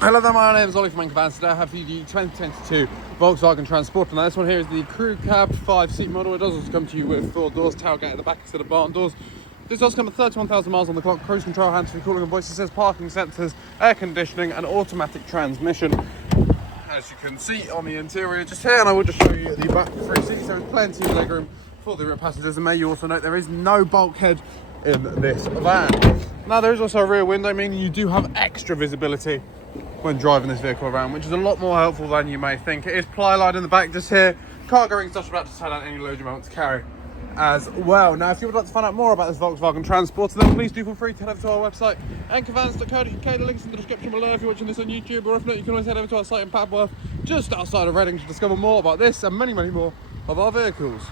Hello there, my name is Ollie from Unmatched. Today I have for you the 2022 Volkswagen Transporter. Now this one here is the crew cab 5-seat model. It does also come to you with 4 doors, tailgate at the back instead of barn doors. This does come with 31,000 miles on the clock, cruise control, hands-free cooling and voice assist, parking sensors, air conditioning and automatic transmission. As you can see on the interior just here, and I will just show you the back 3 seats. There is plenty of legroom for the rear passengers, and may you also note there is no bulkhead in this van. Now there is also a rear window, meaning you do have extra visibility when driving this vehicle around, which is a lot more helpful than you may think. It is ply-lined in the back just here, cargo ring stuff about to tie down any load you want to carry as well. Now if you would like to find out more about this Volkswagen Transporter, then please do feel free to head over to our website nkvans.co.uk. The link's in the description below if you're watching this on YouTube, or if not, you can always head over to our site in Padworth just outside of Reading to discover more about this and many more of our vehicles.